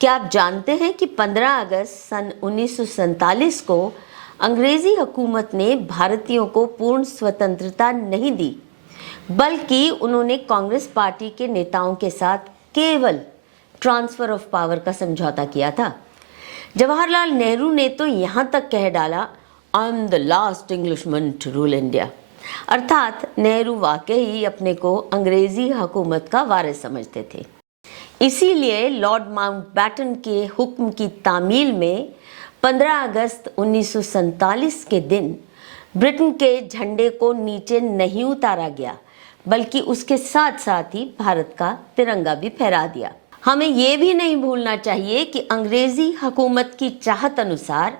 क्या आप जानते हैं कि 15 अगस्त सन 1947 को अंग्रेजी हुकूमत ने भारतीयों को पूर्ण स्वतंत्रता नहीं दी, बल्कि उन्होंने कांग्रेस पार्टी के नेताओं के साथ केवल ट्रांसफर ऑफ पावर का समझौता किया था। जवाहरलाल नेहरू ने तो यहाँ तक कह डाला, I am the last Englishman to rule India, अर्थात नेहरू वाकई अपने को अंग्रेजी हुकूमत का वारिस समझते थे। इसीलिए लॉर्ड माउंटबेटन के हुक्म की तामील में 15 अगस्त 1947 के दिन ब्रिटेन के झंडे को नीचे नहीं उतारा गया, बल्कि उसके साथ साथ ही भारत का तिरंगा भी फहरा दिया। हमें ये भी नहीं भूलना चाहिए कि अंग्रेजी हुकूमत की चाहत अनुसार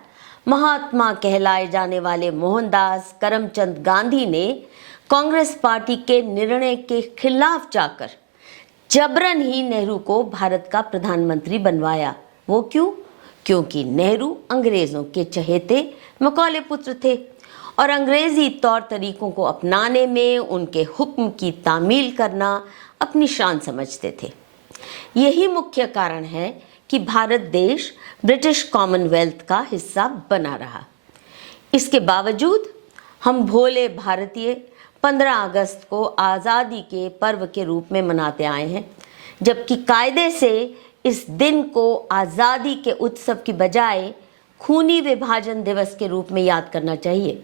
महात्मा कहलाए जाने वाले मोहनदास करमचंद गांधी ने कांग्रेस पार्टी के निर्णय के खिलाफ जाकर जबरन ही नेहरू को भारत का प्रधानमंत्री बनवाया। वो क्यों? क्योंकि नेहरू अंग्रेजों के चहेते मकौले पुत्र थे और अंग्रेजी तौर तरीकों को अपनाने में उनके हुक्म की तामील करना अपनी शान समझते थे। यही मुख्य कारण है कि भारत देश ब्रिटिश कॉमनवेल्थ का हिस्सा बना रहा। इसके बावजूद हम भोले भारतीय 15 अगस्त को आज़ादी के पर्व के रूप में मनाते आए हैं, जबकि कायदे से इस दिन को आज़ादी के उत्सव की बजाय खूनी विभाजन दिवस के रूप में याद करना चाहिए।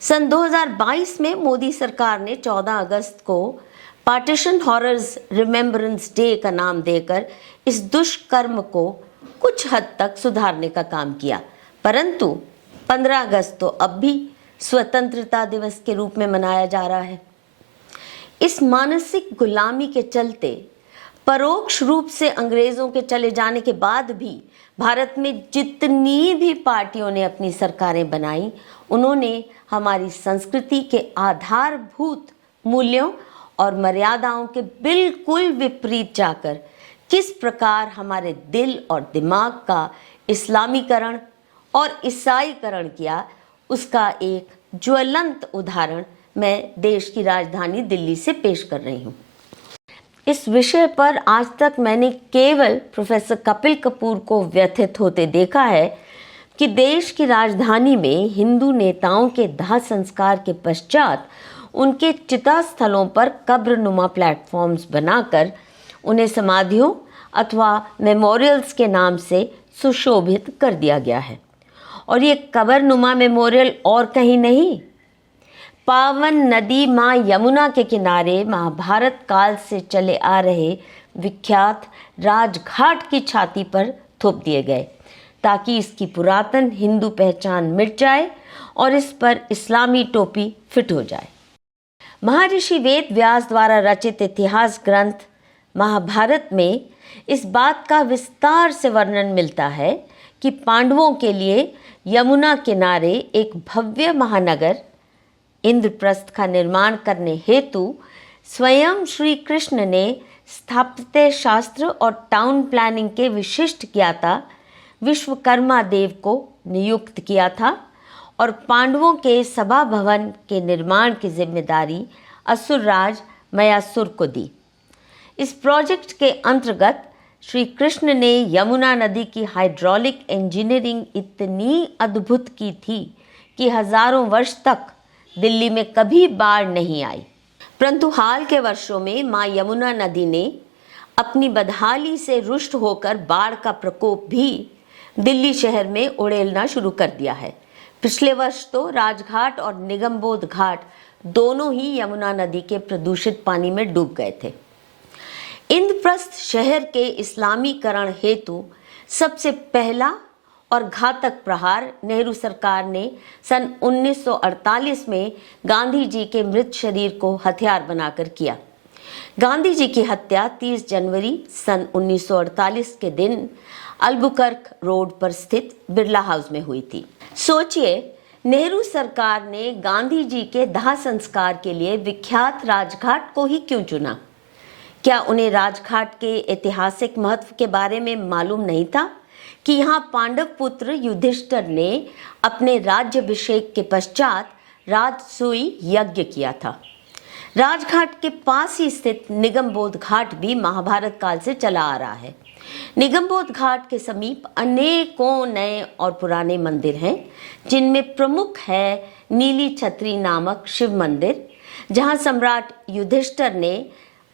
सन 2022 में मोदी सरकार ने 14 अगस्त को पार्टीशन हॉरर्स रिमेम्बरेंस डे का नाम देकर इस दुष्कर्म को कुछ हद तक सुधारने का काम किया, परंतु 15 अगस्त तो अब भी स्वतंत्रता दिवस के रूप में मनाया जा रहा है। इस मानसिक गुलामी के चलते परोक्ष रूप से अंग्रेजों के चले जाने के बाद भी भारत में जितनी भी पार्टियों ने अपनी सरकारें बनाई, उन्होंने हमारी संस्कृति के आधारभूत मूल्यों और मर्यादाओं के बिल्कुल विपरीत जाकर किस प्रकार हमारे दिल और दिमाग का इस्लामीकरण और ईसाईकरण किया, उसका एक ज्वलंत उदाहरण मैं देश की राजधानी दिल्ली से पेश कर रही हूँ। इस विषय पर आज तक मैंने केवल प्रोफेसर कपिल कपूर को व्यथित होते देखा है कि देश की राजधानी में हिंदू नेताओं के दाह संस्कार के पश्चात उनके चिता स्थलों पर कब्रनुमा प्लेटफॉर्म्स बनाकर उन्हें समाधियों अथवा मेमोरियल्स के नाम से सुशोभित कर दिया गया है। और ये कब्रनुमा मेमोरियल और कहीं नहीं, पावन नदी माँ यमुना के किनारे महाभारत काल से चले आ रहे विख्यात राजघाट की छाती पर थोप दिए गए, ताकि इसकी पुरातन हिंदू पहचान मिट जाए और इस पर इस्लामी टोपी फिट हो जाए। महर्षि वेद व्यास द्वारा रचित इतिहास ग्रंथ महाभारत में इस बात का विस्तार से वर्णन मिलता है कि पांडवों के लिए यमुना किनारे एक भव्य महानगर इंद्रप्रस्थ का निर्माण करने हेतु स्वयं श्री कृष्ण ने स्थापत्य शास्त्र और टाउन प्लानिंग के विशिष्ट ज्ञाता विश्वकर्मा देव को नियुक्त किया था और पांडवों के सभा भवन के निर्माण की जिम्मेदारी असुरराज मयासुर को दी। इस प्रोजेक्ट के अंतर्गत श्री कृष्ण ने यमुना नदी की हाइड्रोलिक इंजीनियरिंग इतनी अद्भुत की थी कि हजारों वर्ष तक दिल्ली में कभी बाढ़ नहीं आई। परंतु हाल के वर्षों में मां यमुना नदी ने अपनी बदहाली से रुष्ट होकर बाढ़ का प्रकोप भी दिल्ली शहर में उड़ेलना शुरू कर दिया है। पिछले वर्ष तो राजघाट और निगमबोध घाट दोनों ही यमुना नदी के प्रदूषित पानी में डूब गए थे। इंद्रप्रस्थ शहर के इस्लामीकरण हेतु सबसे पहला और घातक प्रहार नेहरू सरकार ने सन 1948 में गांधी जी के मृत शरीर को हथियार बनाकर किया। गांधी जी की हत्या 30 जनवरी सन 1948 के दिन अल्बुकर्क रोड पर स्थित बिरला हाउस में हुई थी। सोचिए, नेहरू सरकार ने गांधी जी के दाह संस्कार के लिए विख्यात राजघाट को ही क्यों चुना? क्या उन्हें राजघाट के ऐतिहासिक महत्व के बारे में मालूम नहीं था कि यहाँ पांडव पुत्र युधिष्ठिर ने अपने राज्याभिषेक के पश्चात राजसूय यज्ञ किया था? राजघाट के पास ही स्थित निगमबोध घाट भी महाभारत काल से चला आ रहा है। निगमबोध घाट के समीप अनेकों नए और पुराने मंदिर हैं, जिनमें प्रमुख है नीली छतरी नामक शिव मंदिर, जहां सम्राट युधिष्ठिर ने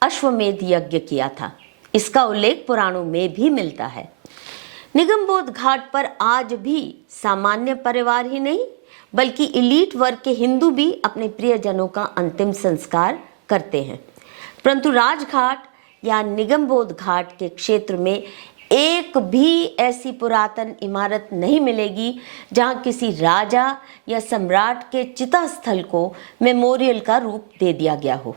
अश्वमेध यज्ञ किया था। इसका उल्लेख पुराणों में भी मिलता है। निगमबोध घाट पर आज भी सामान्य परिवार ही नहीं बल्कि इलीट वर्ग के हिंदू भी अपने प्रियजनों का अंतिम संस्कार करते हैं। परंतु राजघाट या निगमबोध घाट के क्षेत्र में एक भी ऐसी पुरातन इमारत नहीं मिलेगी जहां किसी राजा या सम्राट के चिता स्थल को मेमोरियल का रूप दे दिया गया हो।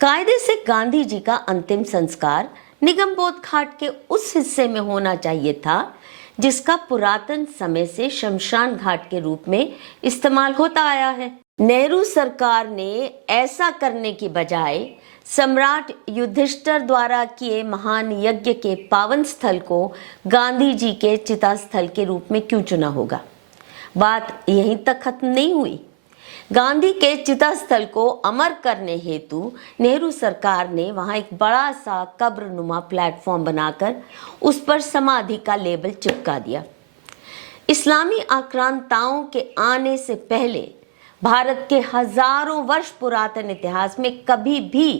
कायदे से गांधी जी का अंतिम संस्कार निगमबोध घाट के उस हिस्से में होना चाहिए था जिसका पुरातन समय से शमशान घाट के रूप में इस्तेमाल होता आया है। नेहरू सरकार ने ऐसा करने की बजाय सम्राट युधिष्ठिर द्वारा किए महान यज्ञ के पावन स्थल को गांधी जी के चिता स्थल के रूप में क्यों चुना होगा? बात यहीं तक खत्म नहीं हुई। गांधी के चिता स्थल को अमर करने हेतु नेहरू सरकार ने वहां एक बड़ा सा कब्रनुमा प्लेटफॉर्म बनाकर उस पर समाधि का लेबल चिपका दिया। इस्लामी आक्रांताओं के आने से पहले भारत के हजारों वर्ष पुरातन इतिहास में कभी भी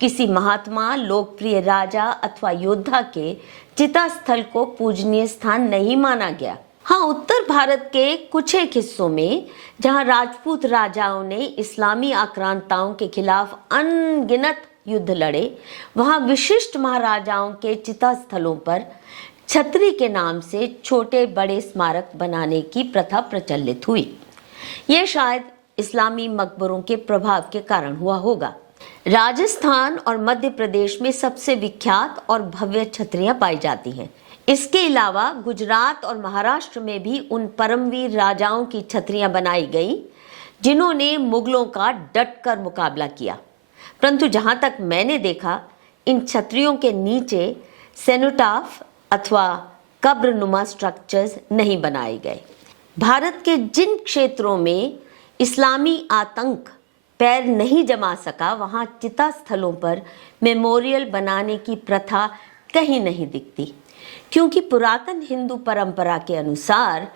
किसी महात्मा, लोकप्रिय राजा अथवा योद्धा के चिता स्थल को पूजनीय स्थान नहीं माना गया। हाँ, उत्तर भारत के कुछ एक हिस्सों में जहां राजपूत राजाओं ने इस्लामी आक्रांताओं के खिलाफ अनगिनत युद्ध लड़े, वहां विशिष्ट महाराजाओं के चिता स्थलों पर छतरी के नाम से छोटे बड़े स्मारक बनाने की प्रथा प्रचलित हुई। यह शायद इस्लामी मकबरों के प्रभाव के कारण हुआ होगा। राजस्थान और मध्य प्रदेश में सबसे विख्यात और भव्य छतरियां पाई जाती हैं। इसके अलावा गुजरात और महाराष्ट्र में भी उन परमवीर राजाओं की छतरियां बनाई गई जिन्होंने मुगलों का डटकर मुकाबला किया। परंतु जहां तक मैंने देखा, इन छतरियों के नीचे सेनोटाफ अथवा कब्रनुमा स्ट्रक्चर्स नहीं बनाए गए। भारत के जिन क्षेत्रों में इस्लामी आतंक पैर नहीं जमा सका, वहां चिता स्थलों पर मेमोरियल बनाने की प्रथा कहीं नहीं दिखती, क्योंकि पुरातन हिंदू परंपरा के अनुसार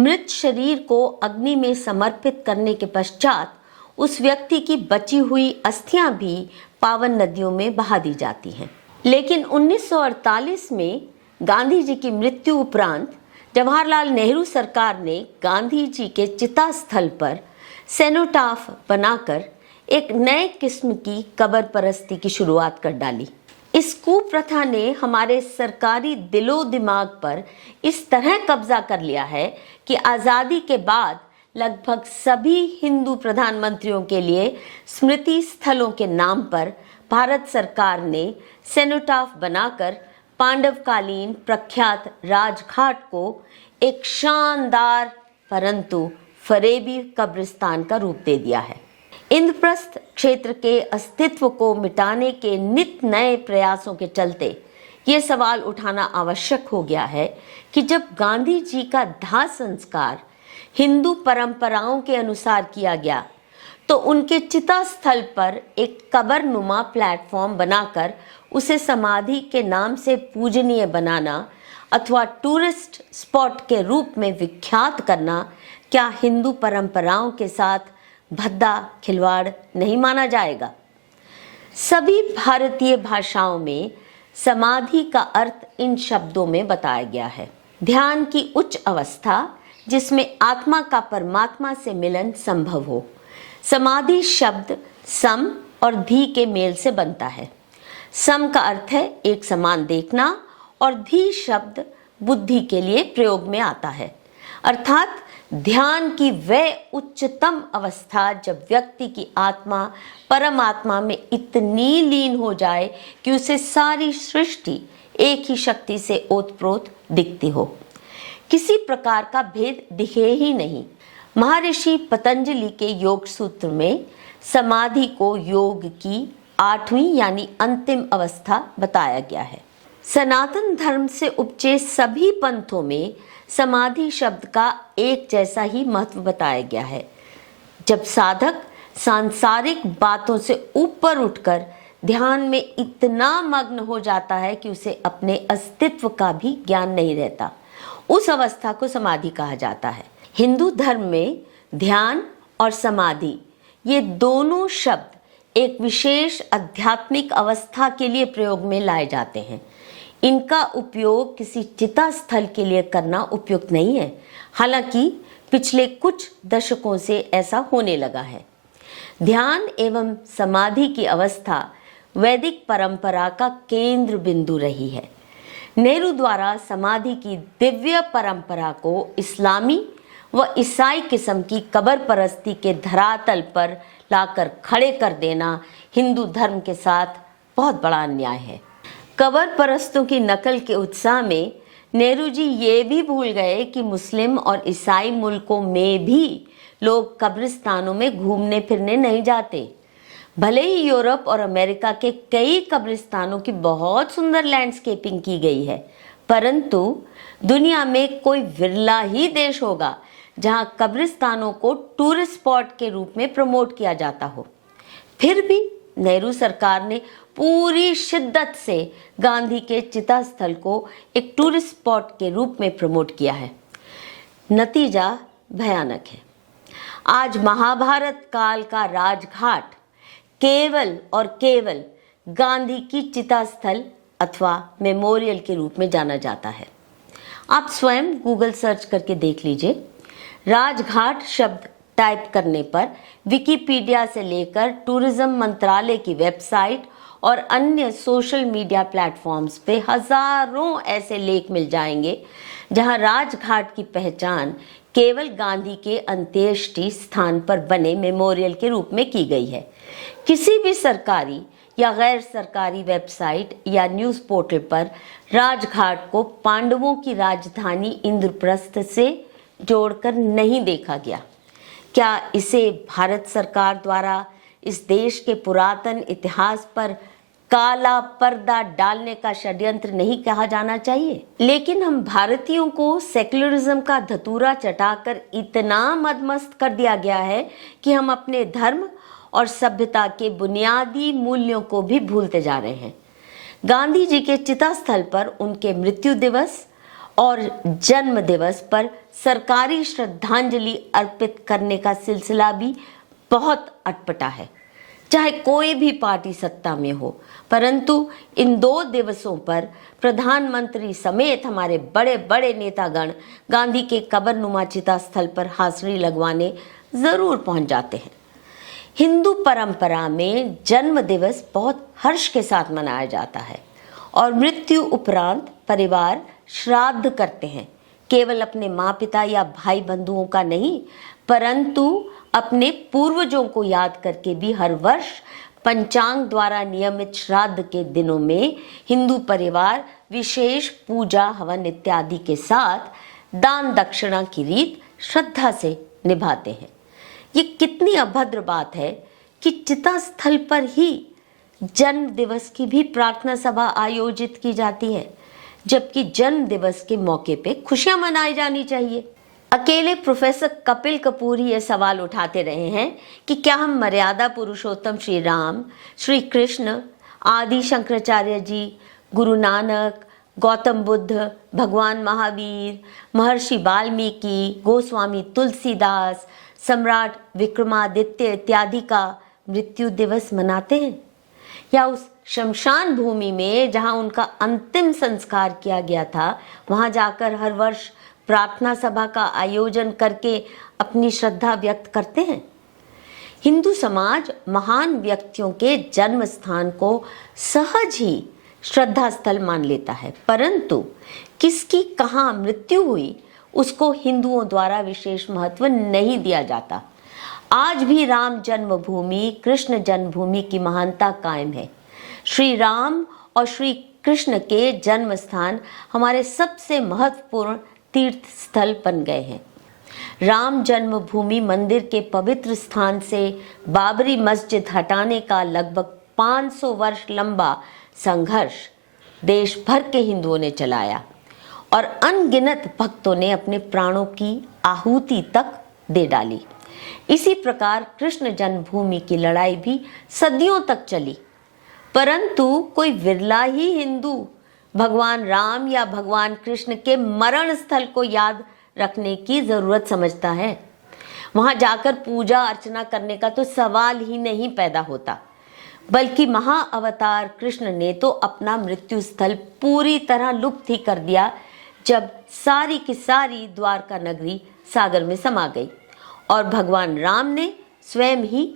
मृत शरीर को अग्नि में समर्पित करने के पश्चात उस व्यक्ति की बची हुई अस्थियां भी पावन नदियों में बहा दी जाती हैं। लेकिन 1948 में गांधी जी की मृत्यु उपरांत जवाहरलाल नेहरू सरकार ने गांधी जी के चिता स्थल पर सेनोटाफ बनाकर एक नए किस्म की कब्र परस्ती की शुरुआत कर डाली। इस कुप्रथा ने हमारे सरकारी दिलो दिमाग पर इस तरह कब्जा कर लिया है कि आज़ादी के बाद लगभग सभी हिंदू प्रधानमंत्रियों के लिए स्मृति स्थलों के नाम पर भारत सरकार ने सेनोटाफ बनाकर पांडवकालीन प्रख्यात राजघाट को एक शानदार परंतु फरेबी कब्रिस्तान का रूप दे दिया है। इंद्रप्रस्थ क्षेत्र के अस्तित्व को मिटाने के नित नए प्रयासों के चलते ये सवाल उठाना आवश्यक हो गया है कि जब गांधी जी का दाह संस्कार हिंदू परंपराओं के अनुसार किया गया, तो उनके चिता स्थल पर एक कब्रनुमा प्लेटफॉर्म बनाकर उसे समाधि के नाम से पूजनीय बनाना अथवा टूरिस्ट स्पॉट के रूप में विख्यात करना क्या हिंदू परंपराओं के साथ भद्दा खिलवाड़ नहीं माना जाएगा? सभी भारतीय भाषाओं में समाधि का अर्थ इन शब्दों में बताया गया है। ध्यान की उच्च अवस्था जिसमें आत्मा का परमात्मा से मिलन संभव हो। समाधि शब्द सम और धी के मेल से बनता है। सम का अर्थ है एक समान देखना और धी शब्द बुद्धि के लिए प्रयोग में आता है, अर्थात ध्यान की वह उच्चतम अवस्था जब व्यक्ति की आत्मा परमात्मा में इतनी लीन हो जाए कि उसे सारी सृष्टि एक ही शक्ति से ओतप्रोत दिखती हो, किसी प्रकार का भेद दिखे ही नहीं। महर्षि पतंजलि के योग सूत्र में समाधि को योग की 8वीं यानी अंतिम अवस्था बताया गया है। सनातन धर्म से उपजे सभी पंथों में समाधि शब्द का एक जैसा ही महत्व बताया गया है। जब साधक सांसारिक बातों से ऊपर उठकर ध्यान में इतना मग्न हो जाता है कि उसे अपने अस्तित्व का भी ज्ञान नहीं रहता। उस अवस्था को समाधि कहा जाता है। हिंदू धर्म में ध्यान और समाधि ये दोनों शब्द एक विशेष आध्यात्मिक अवस्था के लिए प्रयोग में लाए जाते हैं। इनका उपयोग किसी चिता स्थल के लिए करना उपयुक्त नहीं है, हालांकि पिछले कुछ दशकों से ऐसा होने लगा है। ध्यान एवं समाधि की अवस्था वैदिक परंपरा का केंद्र बिंदु रही है। नेहरू द्वारा समाधि की दिव्य परंपरा को इस्लामी व ईसाई किस्म की कब्र परस्ती के धरातल पर लाकर खड़े कर देना हिंदू धर्म के साथ बहुत बड़ा अन्याय है। कब्र परस्तों की नकल के उत्साह में नेहरू जी ये भी भूल गए कि मुस्लिम और ईसाई मुल्कों में भी लोग कब्रिस्तानों में घूमने फिरने नहीं जाते। भले ही यूरोप और अमेरिका के कई कब्रिस्तानों की बहुत सुंदर लैंडस्केपिंग की गई है, परंतु दुनिया में कोई विरला ही देश होगा जहां कब्रिस्तानों को टूरिस्ट स्पॉट के रूप में प्रमोट किया जाता हो। फिर भी नेहरू सरकार ने पूरी शिद्दत से गांधी के चिता स्थल को एक टूरिस्ट स्पॉट के रूप में प्रमोट किया है। नतीजा भयानक है। आज महाभारत काल का राजघाट केवल और केवल गांधी की चिता स्थल अथवा मेमोरियल के रूप में जाना जाता है। आप स्वयं गूगल सर्च करके देख लीजिए। राजघाट शब्द टाइप करने पर विकिपीडिया से लेकर टूरिज्म मंत्रालय की वेबसाइट और अन्य सोशल मीडिया प्लेटफॉर्म्स पे हजारों ऐसे लेख मिल जाएंगे जहां राजघाट की पहचान केवल गांधी के अंत्येष्टि स्थान पर बने मेमोरियल के रूप में की गई है। किसी भी सरकारी या गैर सरकारी वेबसाइट या न्यूज़ पोर्टल पर राजघाट को पांडवों की राजधानी इंद्रप्रस्थ से जोड़कर नहीं देखा गया। क्या इसे भारत सरकार द्वारा इस देश के पुरातन इतिहास पर काला पर्दा डालने का षड्यंत्र नहीं कहा जाना चाहिए? लेकिन हम भारतीयों को सेक्युलरिज्म का धतूरा चटाकर इतना मदमस्त कर दिया गया है कि हम अपने धर्म और सभ्यता के बुनियादी मूल्यों को भी भूलते जा रहे हैं। गांधी जी के चिता स्थल पर उनके मृत्यु दिवस और जन्म दिवस पर सरकारी श्रद्धांजलि अर्पित करने का सिलसिला भी बहुत अटपटा है, चाहे कोई भी पार्टी सत्ता में हो। परंतु इन 2 दिवसों पर प्रधानमंत्री समेत हमारे बड़े बड़े नेतागण गांधी के कब्रनुमा चिता स्थल पर हाजिरी लगवाने जरूर पहुंच जाते हैं। हिंदू परंपरा में जन्म दिवस बहुत हर्ष के साथ मनाया जाता है और मृत्यु उपरांत परिवार श्राद्ध करते हैं, केवल अपने माँ पिता या भाई बंधुओं का नहीं, परंतु अपने पूर्वजों को याद करके भी हर वर्ष पंचांग द्वारा नियमित श्राद्ध के दिनों में हिंदू परिवार विशेष पूजा हवन इत्यादि के साथ दान दक्षिणा की रीत श्रद्धा से निभाते हैं। ये कितनी अभद्र बात है कि चिता स्थल पर ही जन्म दिवस की भी प्रार्थना सभा आयोजित की जाती है, जबकि जन्म दिवस के मौके पे खुशियां मनाई जानी चाहिए। अकेले प्रोफेसर कपिल कपूर ही ये सवाल उठाते रहे हैं कि क्या हम मर्यादा पुरुषोत्तम श्री राम, श्री कृष्ण, आदि शंकराचार्य जी, गुरु नानक, गौतम बुद्ध, भगवान महावीर, महर्षि वाल्मीकि, गोस्वामी तुलसीदास, सम्राट विक्रमादित्य इत्यादि का मृत्यु दिवस मनाते हैं, या उस शमशान भूमि में जहां उनका अंतिम संस्कार किया गया था वहां जाकर हर वर्ष प्रार्थना सभा का आयोजन करके अपनी श्रद्धा व्यक्त करते हैं? हिंदू समाज महान व्यक्तियों के जन्म स्थान को सहज ही श्रद्धा स्थल मान लेता है, परंतु किसकी कहाँ मृत्यु हुई उसको हिंदुओं द्वारा विशेष महत्व नहीं दिया जाता। आज भी राम जन्मभूमि, कृष्ण जन्मभूमि की महानता कायम है। श्री राम और श्री कृष्ण के जन्म स्थान हमारे सबसे महत्वपूर्ण तीर्थ स्थल बन गए हैं। राम जन्मभूमि मंदिर के पवित्र स्थान से बाबरी मस्जिद हटाने का लगभग 500 वर्ष लंबा संघर्ष देश भर के हिंदुओं ने चलाया और अनगिनत भक्तों ने अपने प्राणों की आहुति तक दे डाली। इसी प्रकार कृष्ण जन्मभूमि की लड़ाई भी सदियों तक चली, परंतु कोई विरला ही हिंदू भगवान राम या भगवान कृष्ण के मरण स्थल को याद रखने की जरूरत समझता है। वहां जाकर पूजा अर्चना करने का तो सवाल ही नहीं पैदा होता, बल्कि महाअवतार कृष्ण ने तो अपना मृत्यु स्थल पूरी तरह लुप्त ही कर दिया जब सारी की सारी द्वारका नगरी सागर में समा गई और भगवान राम ने स्वयं ही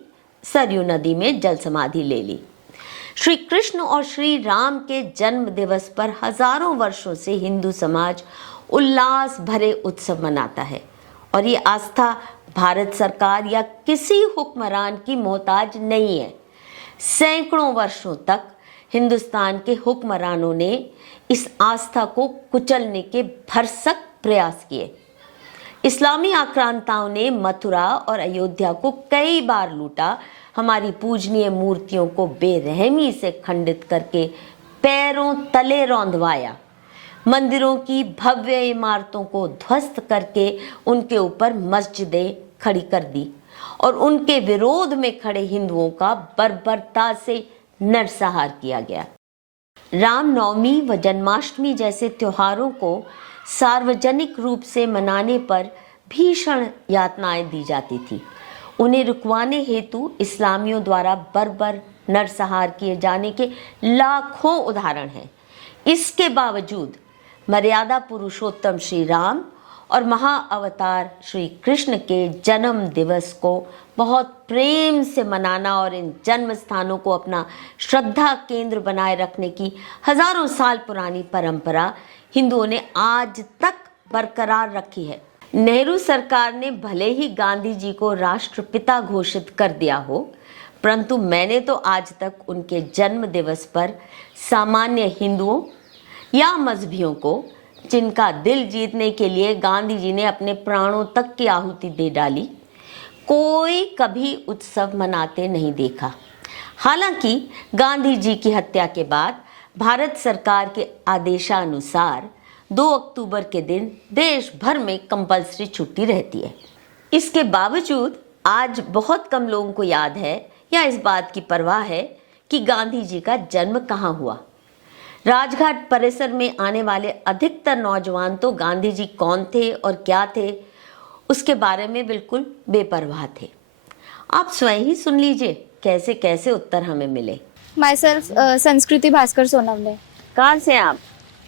सरयू नदी में जल समाधि ले ली। श्री कृष्ण और श्री राम के जन्म दिवस पर हजारों वर्षों से हिंदू समाज उल्लास भरे उत्सव मनाता है और ये आस्था भारत सरकार या किसी हुक्मरान की मोहताज नहीं है। सैकड़ों वर्षों तक हिंदुस्तान के हुक्मरानों ने इस आस्था को कुचलने के भरसक प्रयास किए। इस्लामी आक्रांताओं ने मथुरा और अयोध्या को कई बार लूटा, हमारी पूजनीय मूर्तियों को बेरहमी से खंडित करके पैरों तले रौंदवाया, मंदिरों की भव्य इमारतों को ध्वस्त करके उनके ऊपर मस्जिदें खड़ी कर दी और उनके विरोध में खड़े हिंदुओं का बर्बरता से नरसंहार किया गया। रामनवमी व जन्माष्टमी जैसे त्योहारों को सार्वजनिक रूप से मनाने पर भीषण यातनाएं दी जाती थी। उन्हें रुकवाने हेतु इस्लामियों द्वारा बर्बर नरसंहार किए जाने के लाखों उदाहरण हैं। इसके बावजूद मर्यादा पुरुषोत्तम श्री राम और महाअवतार श्री कृष्ण के जन्म दिवस को बहुत प्रेम से मनाना और इन जन्म स्थानों को अपना श्रद्धा केंद्र बनाए रखने की हजारों साल पुरानी परंपरा हिंदुओं ने आज तक बरकरार रखी है। नेहरू सरकार ने भले ही गांधी जी को राष्ट्रपिता घोषित कर दिया हो, परंतु मैंने तो आज तक उनके जन्म दिवस पर सामान्य हिंदुओं या मजहबियों को, जिनका दिल जीतने के लिए गांधी जी ने अपने प्राणों तक की आहुति दे डाली, कोई कभी उत्सव मनाते नहीं देखा। हालांकि गांधी जी की हत्या के बाद भारत सरकार के आदेशानुसार 2 अक्टूबर के दिन देश भर में कंपल्सरी छुट्टी रहती है। इसके बावजूद आज बहुत कम लोगों को याद है या इस बात की परवाह है कि गांधी जी का जन्म कहाँ हुआ। राजघाट परिसर में आने वाले अधिकतर नौजवान तो गांधी जी कौन थे और क्या थे उसके बारे में बिल्कुल बेपरवाह थे। आप स्वयं ही सुन लीजिए कैसे कैसे उत्तर हमें मिले। माई सेल्फ संस्कृति भास्कर सोनवणे। कहाँ से आप?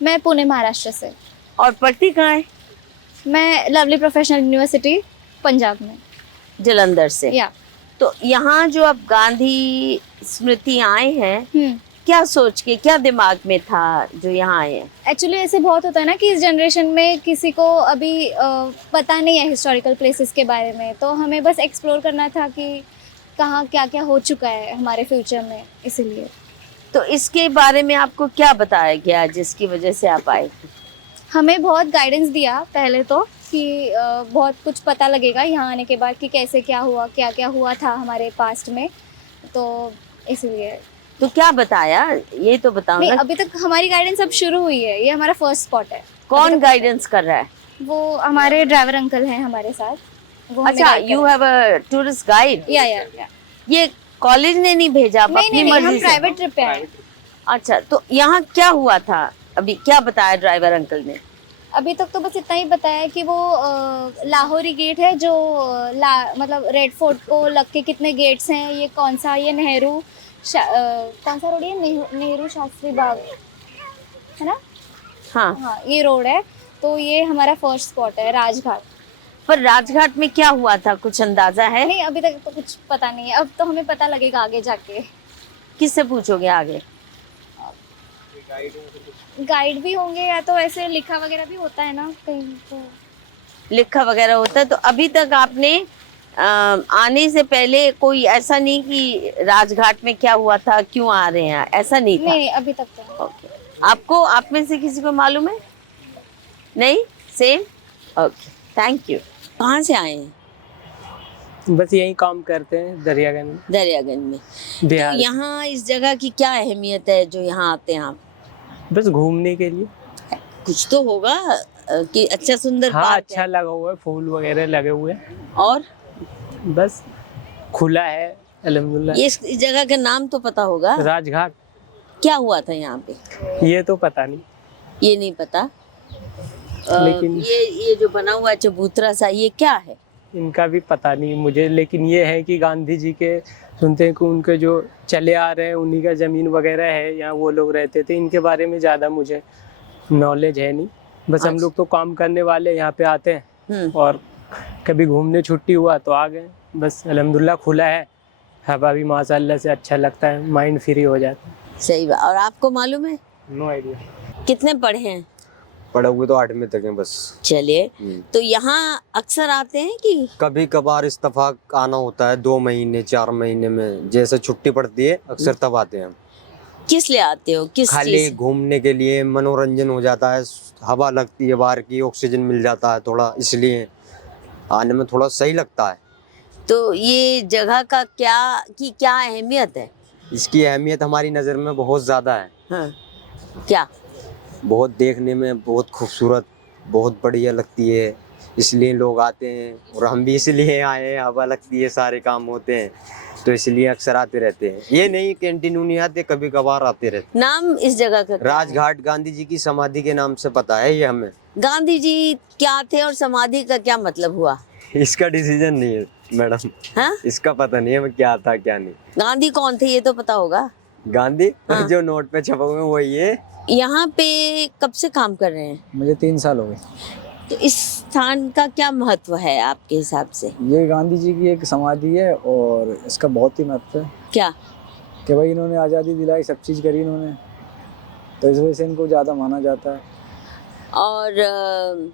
मैं पुणे महाराष्ट्र से। और पढ़ती कहाँ है? मैं लवली प्रोफेशनल यूनिवर्सिटी पंजाब में, जलंधर से। या तो यहाँ जो अब गांधी स्मृति आए हैं, क्या सोच के, क्या दिमाग में था जो यहाँ आए हैं? एक्चुअली ऐसे बहुत होता है ना कि इस जनरेशन में किसी को अभी पता नहीं है हिस्टोरिकल प्लेसेस के बारे में, तो हमें बस एक्सप्लोर करना था कि कहाँ क्या क्या हो चुका है हमारे फ्यूचर में, इसीलिए। तो इसके बारे में आपको क्या बताया गया जिसकी वजह से आप आए? हमें बहुत गाइडेंस दिया पहले तो कि बहुत कुछ पता लगेगा यहाँ आने के बाद कि कैसे क्या हुआ, क्या क्या हुआ था हमारे पास्ट में, तो इसीलिए। तो क्या बताया ये तो बताओ ना। अभी तक हमारी गाइडेंस अब शुरू हुई है, ये हमारा फर्स्ट स्पॉट है। कौन गाइडेंस कर रहा है? वो हमारे ड्राइवर अंकल हैं हमारे साथ। अच्छा, you have a tourist guide? या ये कॉलेज ने नहीं भेजा, आप अपनी मर्जी से? हम प्राइवेट ट्रिप पे आए। अच्छा, तो यहाँ क्या हुआ था? अभी क्या बताया ड्राइवर अंकल ने? अभी तक तो बस इतना ही बताया कि वो लाहौरी गेट है जो मतलब रेड फोर्ट को लग के कितने गेट्स हैं, ये कौन सा, ये नेहरू कौन सा रोड है, नेहरू शास्त्री बाग है ना? हाँ, ये रोड है। तो ये हमारा फर्स्ट स्पॉट है राजघाट। पर राजघाट में क्या हुआ था, कुछ अंदाजा है? नहीं, अभी तक तो कुछ पता नहीं है, अब तो हमें पता लगेगा आगे जाके। किससे पूछोगे आगे? गाइड भी होंगे या तो ऐसे लिखा वगैरह भी होता है ना कहीं, तो लिखा वगैरह होता है। तो अभी तक आपने आने से पहले कोई ऐसा नहीं कि राजघाट में क्या हुआ था, क्यों आ रहे हैं, ऐसा नहीं था? नहीं, अभी तक तो। ओके, आपको, आप में से किसी को मालूम है? नहीं, सेम। Okay, thank you. कहाँ से आए हैं? बस यही काम करते हैं दरियागंज में। दरियागंज में। तो यहाँ इस जगह की क्या अहमियत है जो यहाँ आते हैं आप? बस घूमने के लिए। कुछ तो होगा कि अच्छा सुंदर हाँ, पार्क अच्छा है। लगा हुआ है, फूल वगैरह लगे हुए हैं। और बस खुला है अल्हम्दुलिल्लाह। ये इस जगह का नाम तो पता होगा, राजघाट, क्या हुआ था यहाँ पे ये तो पता नहीं, ये नहीं पता। लेकिन ये जो बना हुआ है चबूतरा सा, ये क्या है? इनका भी पता नहीं मुझे, लेकिन ये है कि गांधी जी के सुनते हैं कि उनके जो चले आ रहे हैं उन्हीं का ज़मीन वगैरह है, यहाँ वो लोग रहते थे। इनके बारे में ज़्यादा मुझे नॉलेज है नहीं, बस हम लोग तो काम करने वाले यहाँ पे आते हैं और कभी घूमने छुट्टी हुआ तो आ गए। बस अल्हम्दुलिल्लाह खुला है, हवा भी माशाअल्लाह से अच्छा लगता है, माइंड फ्री हो जाता है। सही बात। और आपको मालूम है नो आइडिया। कितने पढ़े हैं? पढ़े हुए तो 8वीं तक हैं बस। चलिए, तो यहाँ अक्सर आते हैं कि कभी कभार इत्तेफाक आना होता है, 2 महीने 4 महीने में जैसे छुट्टी पड़ती है अक्सर तब आते हैं हम। किस लिए आते हो, किस खाली चीज? घूमने के लिए, मनोरंजन हो जाता है, हवा लगती है बाहर की, ऑक्सीजन मिल जाता है थोड़ा, इसलिए आने में थोड़ा सही लगता है। तो ये जगह का क्या अहमियत है? इसकी अहमियत हमारी नज़र में बहुत ज़्यादा है। हाँ, क्या? बहुत देखने में बहुत खूबसूरत, बहुत बढ़िया लगती है, इसलिए लोग आते हैं और हम भी इसलिए आए हैं। हवा लगती है, सारे काम होते हैं, तो इसलिए अक्सर आते रहते हैं। ये नहीं कंटिन्यू नहीं आते, कभी कभार आते रहते नाम इस जगह का क्या है? राजघाट गांधी जी की समाधि के नाम से पता है ये हमें। गांधी जी क्या थे और समाधि का क्या मतलब हुआ? इसका डिसीजन नहीं है मैडम, हाँ? इसका पता नहीं है मैं क्या था क्या नहीं। गांधी कौन थे ये तो पता होगा। गांधी हाँ। जो नोट पे छपा हुआ है वही है। यहाँ पे कब से काम कर रहे हैं? मुझे 3 साल हो गए। तो इस स्थान का क्या महत्व है आपके हिसाब से? ये गांधी जी की एक समाधि है और इसका बहुत ही महत्व है क्या? कि भाई इन्होंने आज़ादी दिलाई, सब चीज़ करी इन्होंने, तो इस वजह से इनको ज़्यादा माना जाता है। और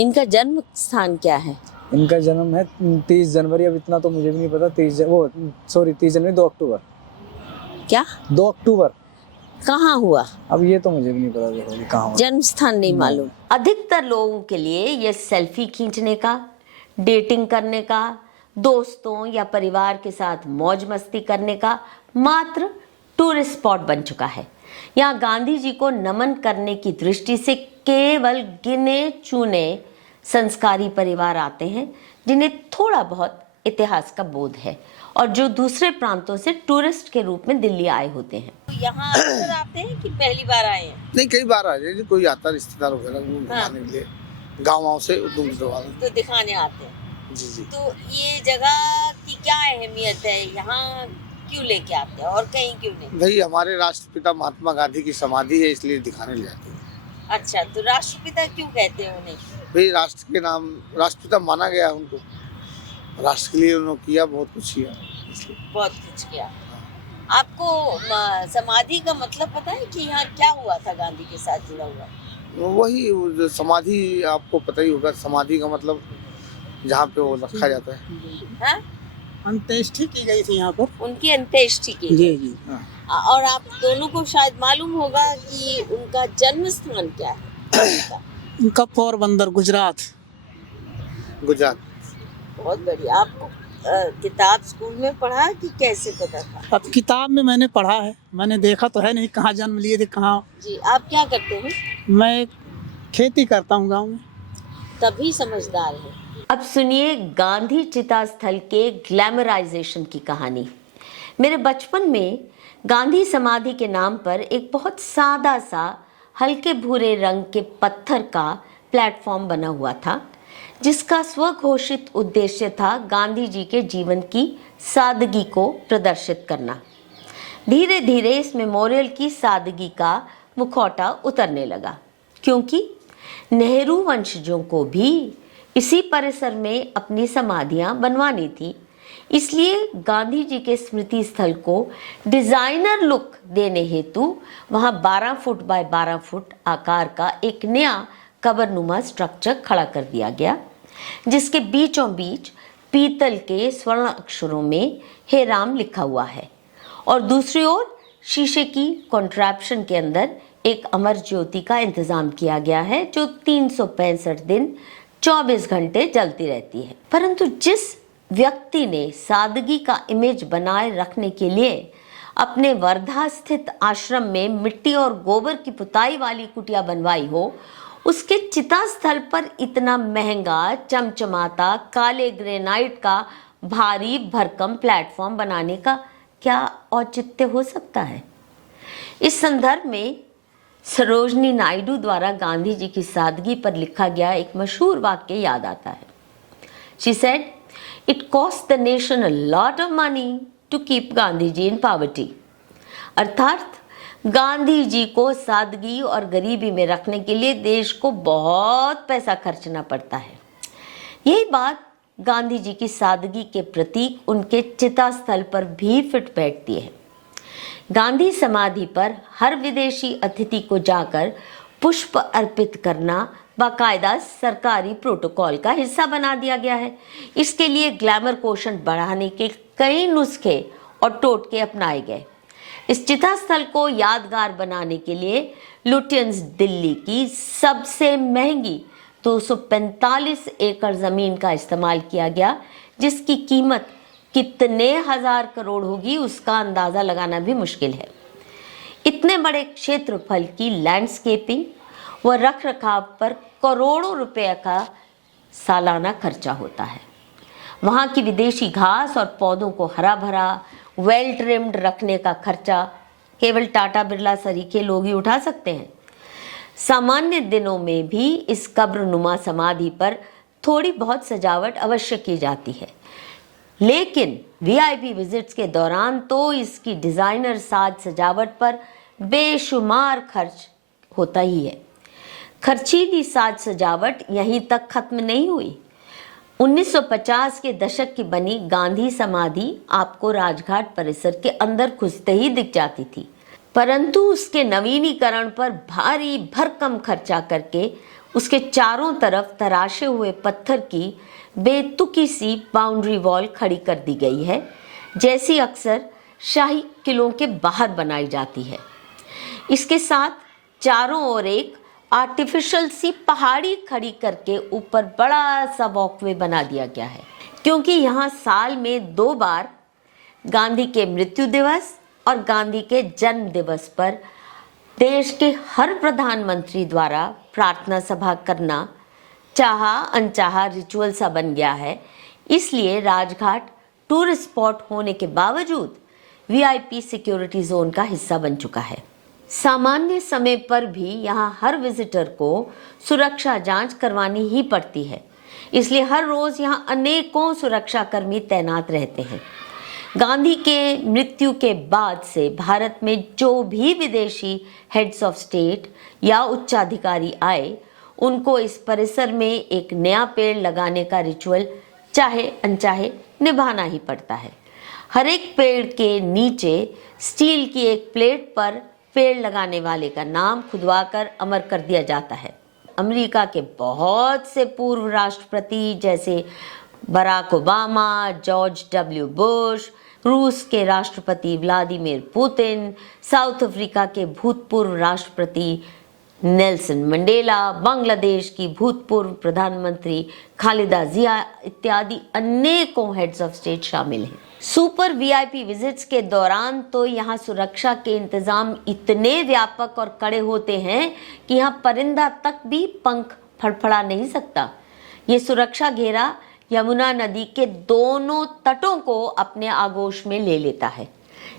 इनका जन्म स्थान क्या है? इनका जन्म है 30 जनवरी, अब इतना तो मुझे भी नहीं पता, 30 जनवरी 2 अक्टूबर, क्या? 2 अक्टूबर। कहाँ हुआ? अब ये तो मुझे भी नहीं पता देखो ये कहाँ हुआ। जन्म स्थान नहीं मालूम। अधिकतर लोगों के लिए ये सेल्फी खींचने का, डेटिंग करने का, दोस्तों या परिवार के साथ मौज मस्ती करने का मात्र टूरिस्ट स्पॉट बन चुका है। यहाँ गांधी जी को नमन करने की दृष्टि से केवल गिने चुने संस्कारी परिवार आते हैं, जिन्हें थोड़ा बहुत इतिहास का बोध है और जो दूसरे प्रांतों से टूरिस्ट के रूप में दिल्ली आए होते हैं। यहाँ अक्सर आते हैं कि पहली बार आए हैं? नहीं, कई बार आ जाए, कोई आता रिश्तेदार वगैरह वो घुमाने के लिए, गाँव से दूर वाले तो दिखाने आते हैं। जी जी। तो ये जगह की क्या अहमियत है, यहाँ क्यों लेके आते हैं और कहीं क्यों नहीं? भाई हमारे राष्ट्रपिता महात्मा गांधी की समाधि है, इसलिए दिखाने ले जाते हैं। अच्छा, तो राष्ट्रपिता क्यों कहते हैं उन्हें? भाई राष्ट्र के नाम, राष्ट्रपिता माना गया है उनको, राष्ट्र के लिए उन्होंने किया, बहुत कुछ किया, इसलिए। बहुत कुछ किया। आपको समाधि का मतलब पता है कि यहाँ क्या हुआ था गांधी के साथ जुड़ा हुआ? वही वो जो समाधि, आपको पता ही होगा समाधि का मतलब जहाँ पे वो रखा जाता है। हाँ? अंत्येष्टि की गई थी यहाँ पर। उनकी अंत्येष्टि की। जी जी हाँ। और आप दोनों को शायद मालूम होगा कि उनका जन्म स्थान क्या है? उनका पोरबंदर, गुजरात। गुजरात। बहुत बढ़िया। आपको किताब स्कूल में पढ़ा कि कैसे पता था? अब किताब में मैंने पढ़ा है, मैंने देखा तो है नहीं कहाँ जन्म लिए थे कहाँ। जी, आप क्या करते हैं? मैं खेती करता हूँ गांव में। तभी समझदार है। अब सुनिए गांधी चिता स्थल के ग्लैमराइजेशन की कहानी। मेरे बचपन में गांधी समाधि के नाम पर एक बहुत सादा सा हल्के भूरे रंग के पत्थर का प्लेटफॉर्म बना हुआ था, जिसका स्वघोषित उद्देश्य था गांधी जी के जीवन की सादगी को प्रदर्शित करना। धीरे धीरे इस मेमोरियल की सादगी का मुखौटा उतरने लगा, क्योंकि नेहरू वंशजों को भी इसी परिसर में अपनी समाधियां बनवानी थी। इसलिए गांधी जी के स्मृति स्थल को डिजाइनर लुक देने हेतु वहां 12 फुट बाय 12 फुट आकार का एक नया कबरनुमा स्ट्रक्चर खड़ा कर दिया गया, जिसके बीचों बीच पीतल के स्वर्ण अक्षरों में हे राम लिखा हुआ है और दूसरी ओर शीशे की कॉन्ट्रैप्शन के अंदर एक अमर ज्योति का इंतजाम किया गया है, जो 365 दिन 24 घंटे जलती रहती है। परंतु जिस व्यक्ति ने सादगी का इमेज बनाए रखने के लिए अपने वर्धा स्थित आश्रम में मिट्टी और गोबर की पुताई वाली कुटिया बनवाई हो, उसके चिता स्थल पर इतना महंगा चमचमाता काले ग्रेनाइट का भारी भरकम प्लेटफॉर्म बनाने का क्या औचित्य हो सकता है? इस संदर्भ में सरोजनी नायडू द्वारा गांधी जी की सादगी पर लिखा गया एक मशहूर वाक्य याद आता है। She said, "It cost the nation a lot of money to keep Gandhi ji in poverty." अर्थात गांधी जी को सादगी और गरीबी में रखने के लिए देश को बहुत पैसा खर्चना पड़ता है। यही बात गांधी जी की सादगी के प्रतीक उनके चिता स्थल पर भी फिट बैठती है। गांधी समाधि पर हर विदेशी अतिथि को जाकर पुष्प अर्पित करना बाकायदा सरकारी प्रोटोकॉल का हिस्सा बना दिया गया है। इसके लिए ग्लैमर कोशंट बढ़ाने के कई नुस्खे और टोटके अपनाए गए। इस चिता स्थल को यादगार बनाने के लिए लुटियंस दिल्ली की सबसे महंगी 245 एकड़ जमीन का इस्तेमाल किया गया, जिसकी कीमत कितने हजार करोड़ होगी उसका अंदाजा लगाना भी मुश्किल है। इतने बड़े क्षेत्रफल की लैंडस्केपिंग व रखरखाव पर करोड़ों रुपए का सालाना खर्चा होता है। वहाँ की विदेशी घास और पौधों को हरा भरा वेल ट्रिम्ड रखने का खर्चा केवल टाटा बिरला सरीखे लोग ही उठा सकते हैं। सामान्य दिनों में भी इस कब्रनुमा समाधि पर थोड़ी बहुत सजावट अवश्य की जाती है, लेकिन वीआईपी विजिट्स के दौरान तो इसकी डिजाइनर साज सजावट पर बेशुमार खर्च होता ही है। खर्चीली साज सजावट यहीं तक खत्म नहीं हुई। 1950 के दशक की बनी गांधी समाधि आपको राजघाट परिसर के अंदर घुसते ही दिख जाती थी, परंतु उसके नवीनीकरण पर भारी भरकम खर्चा करके उसके चारों तरफ तराशे हुए पत्थर की बेतुकी सी बाउंड्री वॉल खड़ी कर दी गई है, जैसी अक्सर शाही किलों के बाहर बनाई जाती है। इसके साथ चारों ओर एक आर्टिफिशियल सी पहाड़ी खड़ी करके ऊपर बड़ा सा वॉकवे बना दिया गया है, क्योंकि यहाँ साल में 2 बार गांधी के मृत्यु दिवस और गांधी के जन्म दिवस पर देश के हर प्रधानमंत्री द्वारा प्रार्थना सभा करना चाहा अनचाहा रिचुअल सा बन गया है। इसलिए राजघाट टूरिस्ट स्पॉट होने के बावजूद वीआईपी सिक्योरिटी जोन का हिस्सा बन चुका है। सामान्य समय पर भी यहाँ हर विजिटर को सुरक्षा जांच करवानी ही पड़ती है, इसलिए हर रोज यहाँ अनेकों सुरक्षाकर्मी तैनात रहते हैं। गांधी के मृत्यु के बाद से भारत में जो भी विदेशी हेड्स ऑफ स्टेट या उच्चाधिकारी आए, उनको इस परिसर में एक नया पेड़ लगाने का रिचुअल चाहे अनचाहे निभाना ही पड़ता है। हर एक पेड़ के नीचे स्टील की एक प्लेट पर पेड़ लगाने वाले का नाम खुदवाकर अमर कर दिया जाता है। अमेरिका के बहुत से पूर्व राष्ट्रपति जैसे Barack Obama, George W Bush, रूस के राष्ट्रपति व्लादिमीर पुतिन, साउथ अफ्रीका के भूतपूर्व राष्ट्रपति नेल्सन मंडेला, बांग्लादेश की भूतपूर्व प्रधानमंत्री खालिदा जिया इत्यादि अनेकों हेड्स ऑफ स्टेट शामिल हैं। सुपर वीआईपी विजिट्स के दौरान तो यहाँ सुरक्षा के इंतजाम इतने व्यापक और कड़े होते हैं कि यहाँ परिंदा तक भी पंख फड़फड़ा नहीं सकता। ये सुरक्षा घेरा यमुना नदी के दोनों तटों को अपने आगोश में ले लेता है।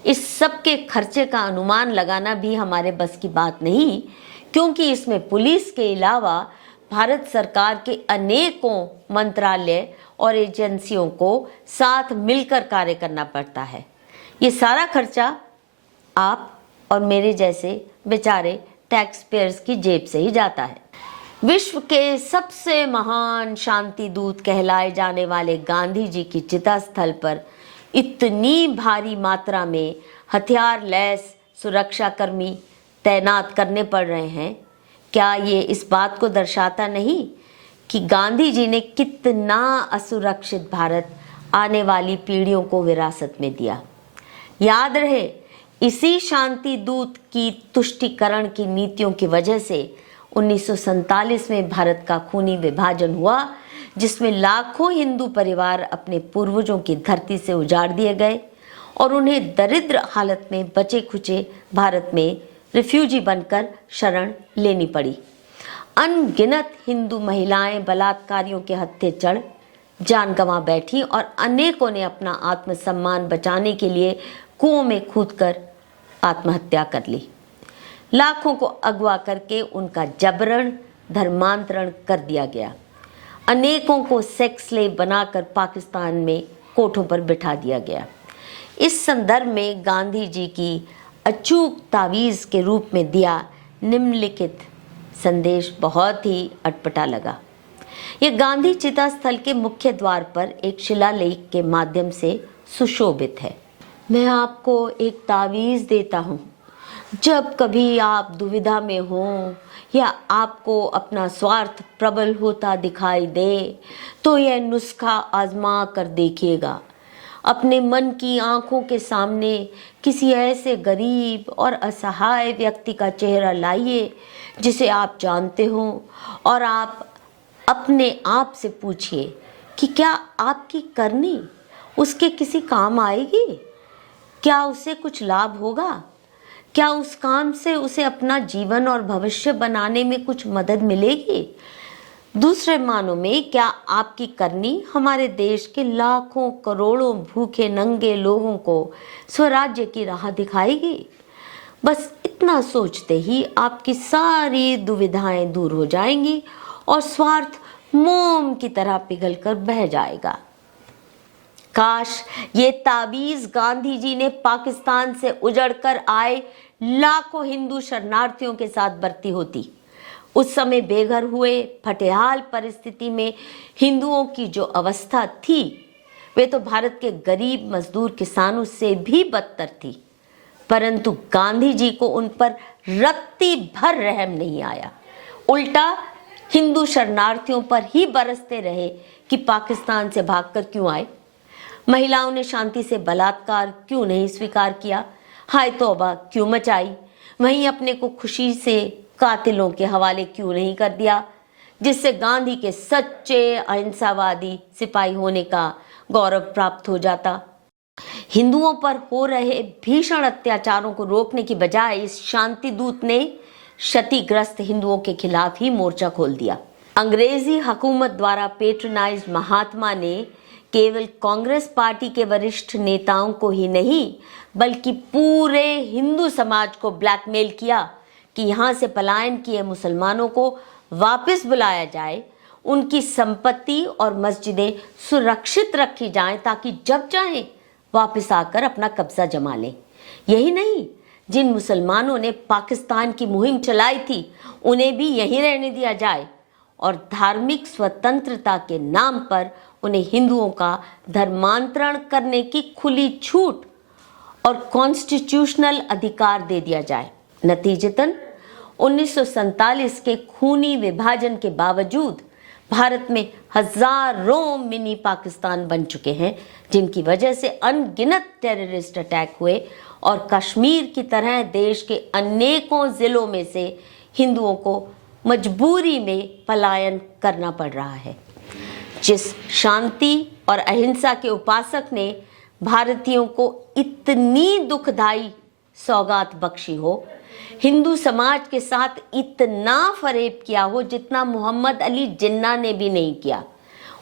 इस सब के खर्चे का अनुमान लगाना भी हमारे बस की बात नहीं, क्योंकि इसमें पुलिस के अलावा भारत सरकार के अनेकों मंत्रालय और एजेंसियों को साथ मिलकर कार्य करना पड़ता है। ये सारा खर्चा आप और मेरे जैसे बेचारे टैक्स पेयर्स की जेब से ही जाता है। विश्व के सबसे महान शांति दूत कहलाए जाने वाले गांधी जी की चिता स्थल पर इतनी भारी मात्रा में हथियार लैस सुरक्षाकर्मी तैनात करने पड़ रहे हैं, क्या ये इस बात को दर्शाता नहीं कि गांधी जी ने कितना असुरक्षित भारत आने वाली पीढ़ियों को विरासत में दिया? याद रहे, इसी शांति दूत की तुष्टीकरण की नीतियों की वजह से 1947 में भारत का खूनी विभाजन हुआ, जिसमें लाखों हिंदू परिवार अपने पूर्वजों की धरती से उजाड़ दिए गए और उन्हें दरिद्र हालत में बचे खुचे भारत में रिफ्यूजी बनकर शरण लेनी पड़ी। अनगिनत हिंदू महिलाएं बलात्कारियों के हत्थे चढ़ जान गंवा बैठी और अनेकों ने अपना आत्मसम्मान बचाने के लिए कुओं में कूदकर आत्महत्या कर ली। लाखों को अगवा करके उनका जबरन धर्मांतरण कर दिया गया। अनेकों को सेक्स स्लेव बनाकर पाकिस्तान में कोठों पर बिठा दिया गया। इस संदर्भ में गांधी जी की अचूक तावीज़ के रूप में दिया निम्नलिखित संदेश बहुत ही अटपटा लगा। यह गांधी चिता स्थल के मुख्य द्वार पर एक शिलालेख के माध्यम से सुशोभित है। मैं आपको एक तावीज़ देता हूँ। जब कभी आप दुविधा में हों या आपको अपना स्वार्थ प्रबल होता दिखाई दे तो यह नुस्खा आजमा कर देखिएगा। अपने मन की आंखों के सामने किसी ऐसे गरीब और असहाय व्यक्ति का चेहरा लाइए जिसे आप जानते हो और आप अपने आप से पूछिए कि क्या आपकी करनी उसके किसी काम आएगी? क्या उसे कुछ लाभ होगा? क्या उस काम से उसे अपना जीवन और भविष्य बनाने में कुछ मदद मिलेगी? दूसरे मानों में, क्या आपकी करनी हमारे देश के लाखों करोड़ों भूखे नंगे लोगों को स्वराज्य की राह दिखाएगी? बस इतना सोचते ही आपकी सारी दुविधाएं दूर हो जाएंगी और स्वार्थ मोम की तरह पिघलकर बह जाएगा। काश ये ताबीज गांधी जी ने पाकिस्तान से उजड़कर आए लाखों हिंदू शरणार्थियों के साथ बरती होती। उस समय बेघर हुए फटेहाल परिस्थिति में हिंदुओं की जो अवस्था थी वे तो भारत के गरीब मजदूर किसानों से भी बदतर थी, परंतु गांधी जी को उन पर रत्ती भर रहम नहीं आया। उल्टा हिंदू शरणार्थियों पर ही बरसते रहे कि पाकिस्तान से भागकर क्यों आए, महिलाओं ने शांति से बलात्कार क्यों नहीं स्वीकार किया, हाय तौबा क्यों मचाई, वहीं अपने को खुशी से कातिलों के हवाले क्यों नहीं कर दिया, जिससे गांधी के सच्चे अहिंसावादी सिपाही होने का गौरव प्राप्त हो जाता। हिंदुओं पर हो रहे भीषण अत्याचारों को रोकने की बजाय इस शांति दूत ने क्षतिग्रस्त हिंदुओं के खिलाफ ही मोर्चा खोल दिया। अंग्रेजी हुकूमत द्वारा पेट्रोनाइज्ड महात्मा ने केवल कांग्रेस पार्टी के वरिष्ठ नेताओं को ही नहीं बल्कि पूरे हिंदू समाज को ब्लैकमेल किया कि यहाँ से पलायन किए मुसलमानों को वापस बुलाया जाए, उनकी संपत्ति और मस्जिदें सुरक्षित रखी जाएं ताकि जब चाहें वापस आकर अपना कब्जा जमा लें। यही नहीं, जिन मुसलमानों ने पाकिस्तान की मुहिम चलाई थी उन्हें भी यहीं रहने दिया जाए और धार्मिक स्वतंत्रता के नाम पर उन्हें हिंदुओं का धर्मांतरण करने की खुली छूट और कॉन्स्टिट्यूशनल अधिकार दे दिया जाए। नतीजतन 1947 के खूनी विभाजन के बावजूद भारत में हजारों मिनी पाकिस्तान बन चुके हैं, जिनकी वजह से अनगिनत टेररिस्ट अटैक हुए और कश्मीर की तरह देश के अनेकों जिलों में से हिंदुओं को मजबूरी में पलायन करना पड़ रहा है। जिस शांति और अहिंसा के उपासक ने भारतीयों को इतनी दुखदाई सौगात बख्शी हो, हिंदू समाज के साथ इतना फरेब किया हो जितना मोहम्मद अली जिन्ना ने भी नहीं किया,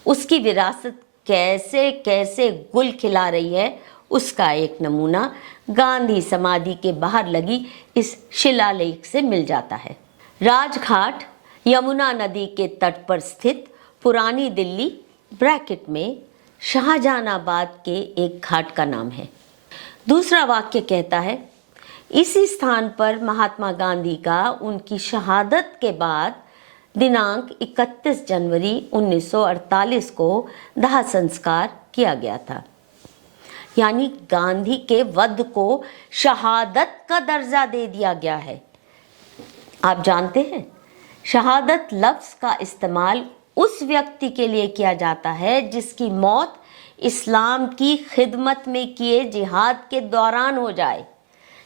उसकी विरासत कैसे कैसे गुल खिला रही है उसका एक नमूना गांधी समाधि के बाहर लगी इस शिलालेख से मिल जाता है। राजघाट यमुना नदी के तट पर स्थित पुरानी दिल्ली ब्रैकेट में शाहजहानाबाद के एक घाट का नाम है। दूसरा वाक्य कहता है, इसी स्थान पर महात्मा गांधी का उनकी शहादत के बाद दिनांक 31 जनवरी 1948 को दाह संस्कार किया गया था। यानी गांधी के वध को शहादत का दर्जा दे दिया गया है। आप जानते हैं, शहादत लफ्ज का इस्तेमाल उस व्यक्ति के लिए किया जाता है जिसकी मौत इस्लाम की खिदमत में किए जिहाद के दौरान हो जाए।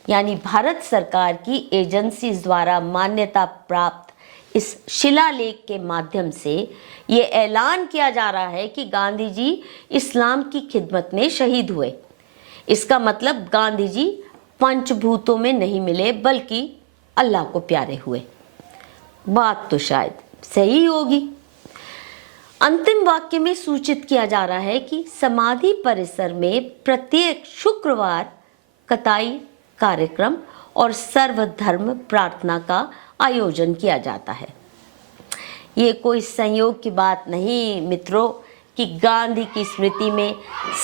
यानी भारत सरकार की एजेंसीज द्वारा मान्यता प्राप्त इस शिलालेख के माध्यम से ये ऐलान किया जा रहा है कि गांधी जी इस्लाम की खिदमत में शहीद हुए। इसका मतलब गांधी जी पंचभूतों में नहीं मिले बल्कि अल्लाह को प्यारे हुए। बात तो शायद सही होगी। अंतिम वाक्य में सूचित किया जा रहा है कि समाधि परिसर में प्रत्येक शुक्रवार कताई कार्यक्रम और सर्वधर्म प्रार्थना का आयोजन किया जाता है। ये कोई संयोग की बात नहीं मित्रों कि गांधी की स्मृति में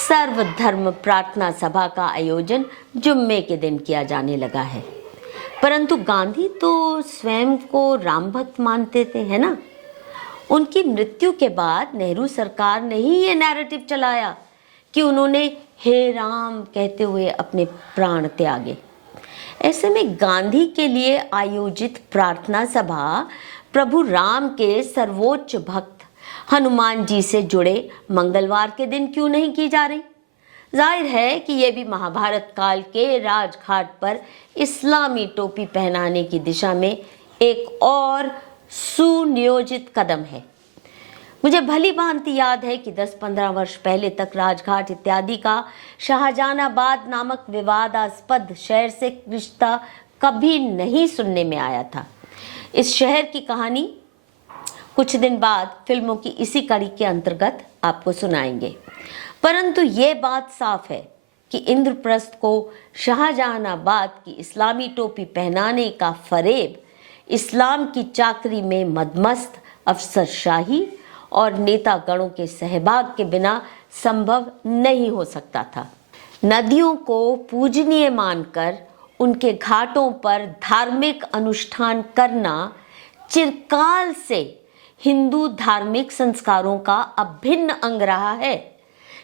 सर्वधर्म प्रार्थना सभा का आयोजन जुम्मे के दिन किया जाने लगा है। परंतु गांधी तो स्वयं को राम भक्त मानते थे, है ना। उनकी मृत्यु के बाद नेहरू सरकार ने ही ये नैरेटिव चलाया कि उन्होंने हे राम कहते हुए अपने प्राण त्यागे। ऐसे में गांधी के लिए आयोजित प्रार्थना सभा प्रभु राम के सर्वोच्च भक्त हनुमान जी से जुड़े मंगलवार के दिन क्यों नहीं की जा रही? जाहिर है कि यह भी महाभारत काल के राजघाट पर इस्लामी टोपी पहनाने की दिशा में एक और सुनियोजित कदम है। मुझे भली भांति याद है कि 10-15 वर्ष पहले तक राजघाट इत्यादि का शाहजहानाबाद नामक विवादास्पद शहर से रिश्ता कभी नहीं सुनने में आया था। इस शहर की कहानी कुछ दिन बाद फिल्मों की इसी कड़ी के अंतर्गत आपको सुनाएंगे। परंतु ये बात साफ है कि इंद्रप्रस्थ को शाहजहानाबाद की इस्लामी टोपी पहनाने का फरेब इस्लाम की चाकरी में मदमस्त अफसरशाही और नेतागणों के सहभाग के बिना संभव नहीं हो सकता था। नदियों को पूजनीय मानकर उनके घाटों पर धार्मिक अनुष्ठान करना चिरकाल से हिंदू धार्मिक संस्कारों का अभिन्न अंग रहा है।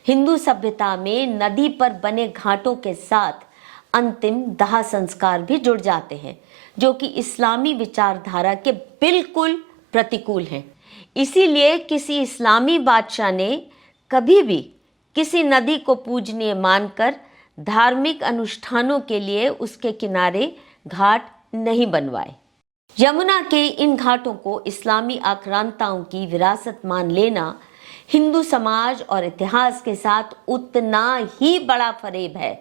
हिंदू सभ्यता में नदी पर बने घाटों के साथ अंतिम दाह संस्कार भी जुड़ जाते हैं, जो कि इस्लामी विचारधारा के बिल्कुल प्रतिकूल हैं। इसीलिए किसी इस्लामी बादशाह ने कभी भी किसी नदी को पूजनीय मानकर धार्मिक अनुष्ठानों के लिए उसके किनारे घाट नहीं बनवाए। यमुना के इन घाटों को इस्लामी आक्रांताओं की विरासत मान लेना हिंदू समाज और इतिहास के साथ उतना ही बड़ा फरेब है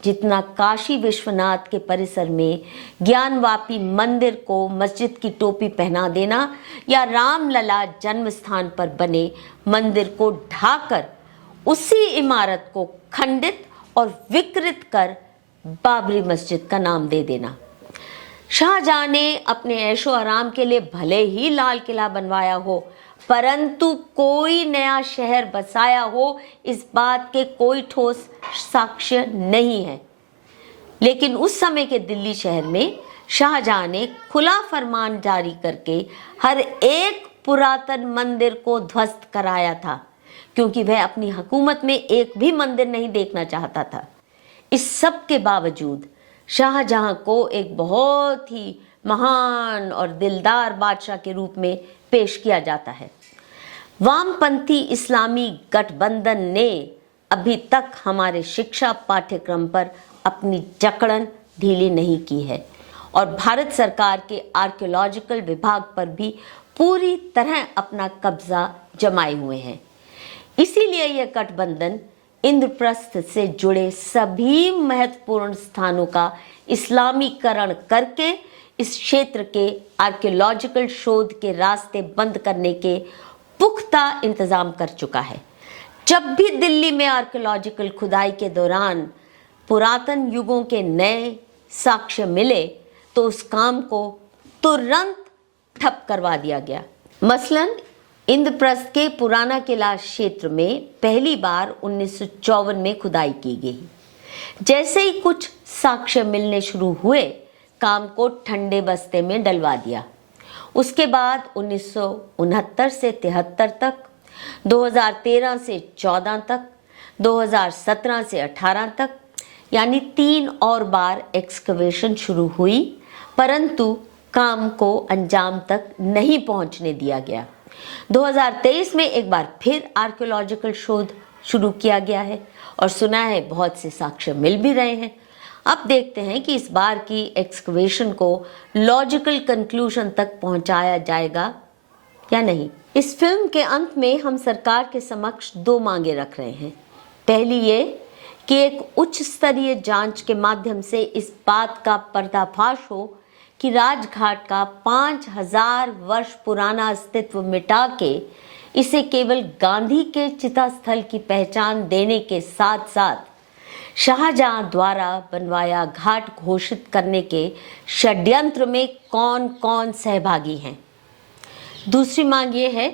जितना काशी विश्वनाथ के परिसर में ज्ञानवापी मंदिर को मस्जिद की टोपी पहना देना या रामलला जन्म स्थान पर बने मंदिर को ढाकर उसी इमारत को खंडित और विकृत कर बाबरी मस्जिद का नाम दे देना। शाहजहां ने अपने ऐशो आराम के लिए भले ही लाल किला बनवाया हो, परंतु कोई नया शहर बसाया हो इस बात के कोई ठोस साक्ष्य नहीं है। लेकिन उस समय के दिल्ली शहर में शाहजहां ने खुला फरमान जारी करके हर एक पुरातन मंदिर को ध्वस्त कराया था, क्योंकि वह अपनी हुकूमत में एक भी मंदिर नहीं देखना चाहता था। इस सब के बावजूद शाहजहां को एक बहुत ही महान और दिलदार बादशाह के रूप में पेश किया जाता है। वामपंथी इस्लामी गठबंधन ने अभी तक हमारे शिक्षा पाठ्यक्रम पर अपनी जकड़न ढीली नहीं की है और भारत सरकार के आर्कियोलॉजिकल विभाग पर भी पूरी तरह अपना कब्जा जमाए हुए हैं। इसीलिए यह गठबंधन इंद्रप्रस्थ से जुड़े सभी महत्वपूर्ण स्थानों का इस्लामीकरण करके इस क्षेत्र के आर्कियोलॉजिकल शोध के रास्ते बंद करने के पुख्ता इंतजाम कर चुका है। जब भी दिल्ली में आर्कियोलॉजिकल खुदाई के दौरान पुरातन युगों के नए साक्ष्य मिले तो उस काम को तुरंत ठप करवा दिया गया। मसलन इंद्रप्रस्थ के पुराना किला क्षेत्र में पहली बार 1954 में खुदाई की गई। जैसे ही कुछ साक्ष्य मिलने शुरू हुए, काम को ठंडे बस्ते में डलवा दिया। उसके बाद 1969 से 73 तक, 2013 से 14 तक, 2017 से 18 तक, यानी 3 और बार एक्सकवेशन शुरू हुई, परंतु काम को अंजाम तक नहीं पहुंचने दिया गया। 2023 में एक बार फिर आर्कियोलॉजिकल शोध शुरू किया गया है और सुना है बहुत से साक्ष्य मिल भी रहे हैं। अब देखते हैं कि इस बार की एक्सकवेशन को लॉजिकल कंक्लूजन तक पहुंचाया जाएगा या नहीं। इस फिल्म के अंत में हम सरकार के समक्ष 2 मांगे रख रहे हैं। पहली ये कि एक उच्च स्तरीय जांच के माध्यम से इस बात का पर्दाफाश हो कि राजघाट का 5000 वर्ष पुराना अस्तित्व मिटा के इसे केवल गांधी के चिता स्थल की पहचान देने के साथ साथ शाहजहां द्वारा बनवाया घाट घोषित करने के षड्यंत्र में कौन कौन सहभागी हैं। दूसरी मांग ये है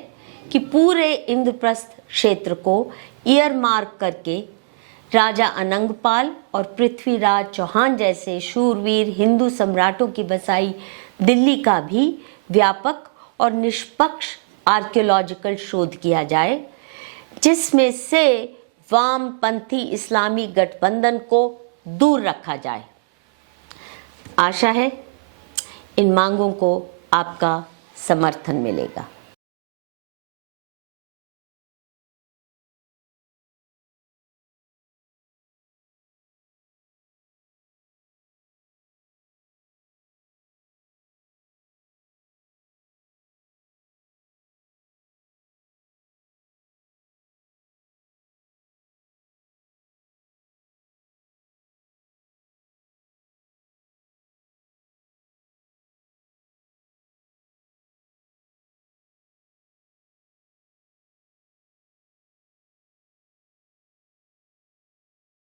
कि पूरे इंद्रप्रस्थ क्षेत्र को ईयरमार्क करके राजा अनंगपाल और पृथ्वीराज चौहान जैसे शूरवीर हिंदू सम्राटों की बसाई दिल्ली का भी व्यापक और निष्पक्ष आर्कियोलॉजिकल शोध किया जाए, जिसमें से वामपंथी इस्लामी गठबंधन को दूर रखा जाए। आशा है इन मांगों को आपका समर्थन मिलेगा।